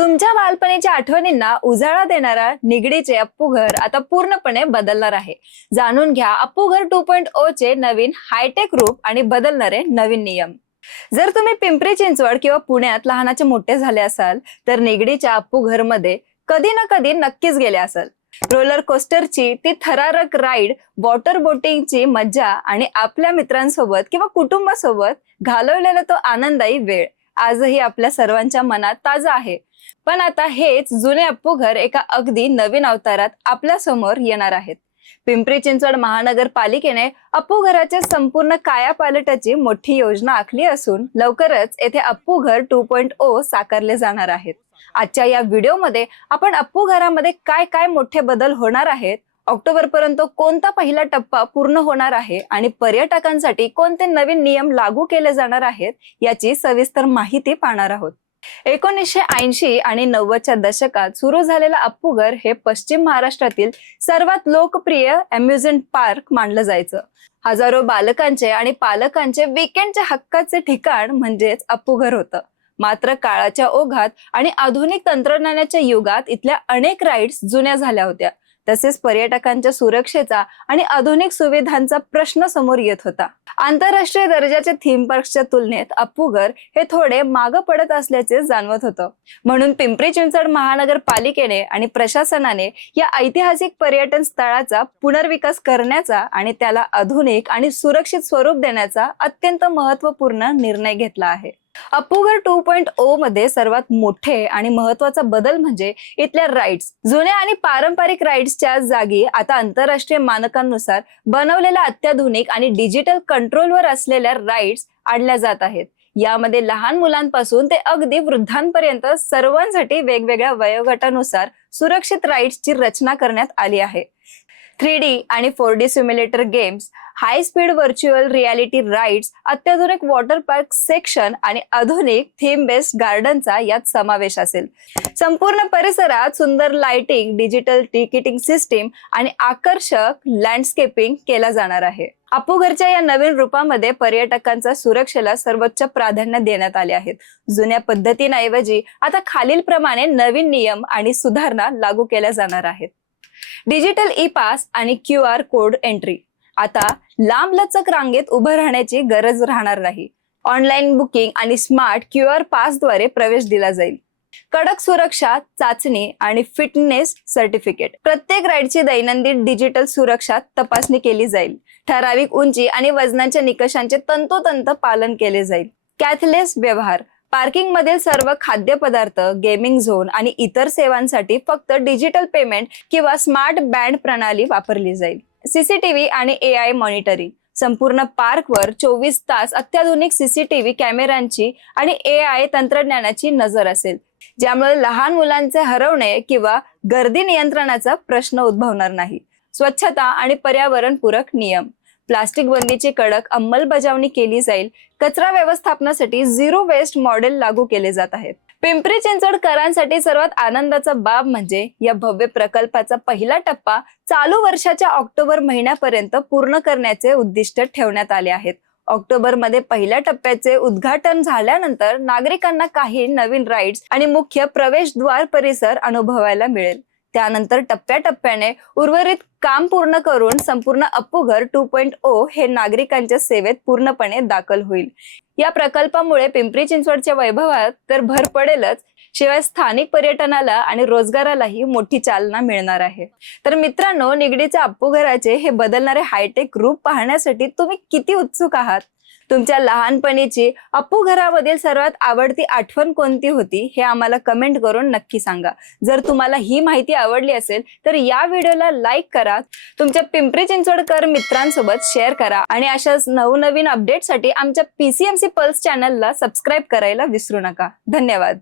तुमच्या बालपणीच्या आठवणींना उजाळा देणारा निगडीचे अप्पू घर आता पूर्णपणे बदलणार आहे। जाणून घ्या अप्पू घर 2.0 चे नवीन हायटेक रूप आणि बदलणारे नवीन नियम। जर तुम्ही पिंपरी चिंचवड किंवा पुण्यात लहानाचे मोठे झाले असाल तर निगडीच्या अप्पू घर मध्ये कधी ना कधी नक्कीच गेले असाल। रोलर कोस्टरची ती थरारक राईड, वॉटर बोटिंगची मज्जा आणि आपल्या मित्रांसोबत किंवा कुटुंबासोबत घालवलेला तो आनंददायी वेळ आजही आपल्या सर्वांच्या मनात ताजा आहे। पण आता हेच जुने अप्पू घर एका अगदी नवीन अवतारात आपल्या समोर येणार आहेत। पिंपरी चिंचवड महानगरपालिकेने अप्पू घराच्या संपूर्ण कायापालटाची मोठी योजना आखली असून लवकरच येथे अप्पू घर 2.0 साकारले जाणार आहेत। आजच्या या व्हिडिओमध्ये आपण अप्पू घरामध्ये काय काय मोठे बदल होणार आहेत, ऑक्टोबर पर्यंत कोणता पहिला टप्पा पूर्ण होणार आहे आणि पर्यटकांसाठी कोणते नवीन नियम लागू केले जाणार आहेत याची सविस्तर माहिती पाहणार आहोत। 1980 आणि 90च्या दशकात सुरू झालेला अप्पू घर हे पश्चिम महाराष्ट्रातील सर्वात लोकप्रिय अम्युजमेंट पार्क मानलं जायचं। हजारो बालकांचे आणि पालकांचे वीकेंडच्या हक्काचे ठिकाण म्हणजेच अप्पू घर होतं। मात्र काळाच्या ओघात आणि आधुनिक तंत्रज्ञानाच्या युगात इथल्या अनेक राईड्स जुन्या झाल्या होत्या। तसेच पर्यटकांच्या सुरक्षेचा आणि आधुनिक सुविधांचा प्रश्न समोर येत होता। आंतरराष्ट्रीय दर्जाच्या थीम पार्क्सच्या तुलनेत अप्पू घर हे थोडे मागे पडत असल्याचे जाणवत होतं। म्हणून पिंपरी चिंचवड महानगरपालिकेने आणि प्रशासनाने या ऐतिहासिक पर्यटन स्थळाचा पुनर्विकास करण्याचा आणि त्याला आधुनिक आणि सुरक्षित स्वरूप देण्याचा अत्यंत महत्त्वपूर्ण निर्णय घेतला आहे। अप्पू घर 2.0 मध्ये सर्वात मोठे आणि महत्त्वाचा बदल म्हणजे इथल्या राईड्स। जुन्या आणि पारंपरिक राईड्सच्या जागी आता आंतरराष्ट्रीय मानकांनुसार बनवलेल्या अत्याधुनिक आणि डिजिटल कंट्रोलवर असलेल्या राईड्स आणल्या जात आहेत। यामध्ये लहान मुलांपासून ते अगदी वृद्धांपर्यंत सर्वांसाठी वेगवेगळ्या वयोगटानुसार सुरक्षित राईड्सची रचना करण्यात आली आहे। 3D आणि 4D simulator games, high speed virtual reality rides, अत्याधुनिक वॉटर पार्क सेक्शन आणि आधुनिक थीम बेस्ड गार्डनचा यात समावेश असेल। संपूर्ण परिसरात सुंदर लाइटिंग, डिजिटल तिकीटिंग सिस्टीम आणि आकर्षक लँडस्केपिंग केला जाणार आहे। अप्पू घरच्या या नवीन रूपामध्ये पर्यटकांच्या सुरक्षेला सर्वोच्च प्राधान्य देण्यात आले आहेत। जुन्या पद्धतींऐवजी आता खालील प्रमाणे नवीन नियम आणि सुधारणा लागू केल्या जाणार आहेत। डिजिटल ई पास आणि QR कोड एंट्री। आता लांब लचक रांगेत उभं राहण्याची गरज राहणार नाही। ऑनलाईन बुकिंग आणि स्मार्ट QR पासद्वारे प्रवेश दिला जाईल। कडक सुरक्षा चाचणी आणि फिटनेस सर्टिफिकेट। प्रत्येक राईडची दैनंदिन डिजिटल सुरक्षा तपासणी केली जाईल। ठराविक उंची आणि वजनाच्या निकषांचे तंतोतंत पालन केले जाईल। कॅशलेस व्यवहार। पार्किंग मधील सर्व खाद्यपदार्थ, गेमिंग झोन आणि इतर सेवांसाठी फक्त डिजिटल पेमेंट किंवा स्मार्ट बँड प्रणाली वापरली जाईल। CCTV आणि AI मॉनिटरिंग। संपूर्ण पार्कवर 24 तास अत्याधुनिक CCTV कॅमेऱ्यांची आणि AI तंत्रज्ञानाची नजर असेल, ज्यामुळे लहान मुलांचे हरवणे किंवा गर्दी नियंत्रणाचा प्रश्न उद्भवणार नाही। स्वच्छता आणि पर्यावरणपूरक नियम। प्लास्टिक बंदीची कडक अंमलबजावणी केली जाईल। कचरा व्यवस्थापनासाठी झिरो वेस्ट मॉडेल लागू केले जात आहेत। पिंपरी चिंचवडकरांसाठी सर्वात आनंदाचा बाब म्हणजे या भव्य प्रकल्पाचा पहिला टप्पा चालू वर्षाच्या ऑक्टोबर महिन्यापर्यंत पूर्ण करण्याचे उद्दिष्ट ठेवण्यात आले आहेत। ऑक्टोबर मध्ये पहिल्या टप्प्याचे उद्घाटन झाल्यानंतर नागरिकांना काही नवीन राईड्स आणि मुख्य प्रवेशद्वार परिसर अनुभवायला मिळेल। त्यानंतर टप्प्याटप्प्याने उर्वरित काम पूर्ण करून संपूर्ण अप्पू घर 2.0 हे नागरिकांच्या सेवेत पूर्णपणे दाखल होईल। या प्रकल्पामुळे पिंपरी चिंचवडच्या वैभवात तर भर पडेलच, शिवाय स्थानिक पर्यटनाला आणि रोजगारालाही मोठी चालना मिळणार आहे। तर मित्रांनो, निगडीच्या अप्पू घराचे हे बदलणारे हायटेक रूप पाहण्यासाठी तुम्ही किती उत्सुक आहात? तुमच्या लहानपणीची अप्पू घरामधील सर्वात आवडती आठवण कोणती होती हे आम्हाला कमेंट करून नक्की सांगा। जर तुम्हाला ही माहिती आवडली असेल तर या व्हिडिओला लाईक करा, तुमच्या पिंपरी चिंचवडकर मित्रांसोबत शेअर करा आणि अशाच नवनवीन अपडेटसाठी आमच्या PCMC पल्स चॅनलला सबस्क्राईब करायला विसरू नका। धन्यवाद।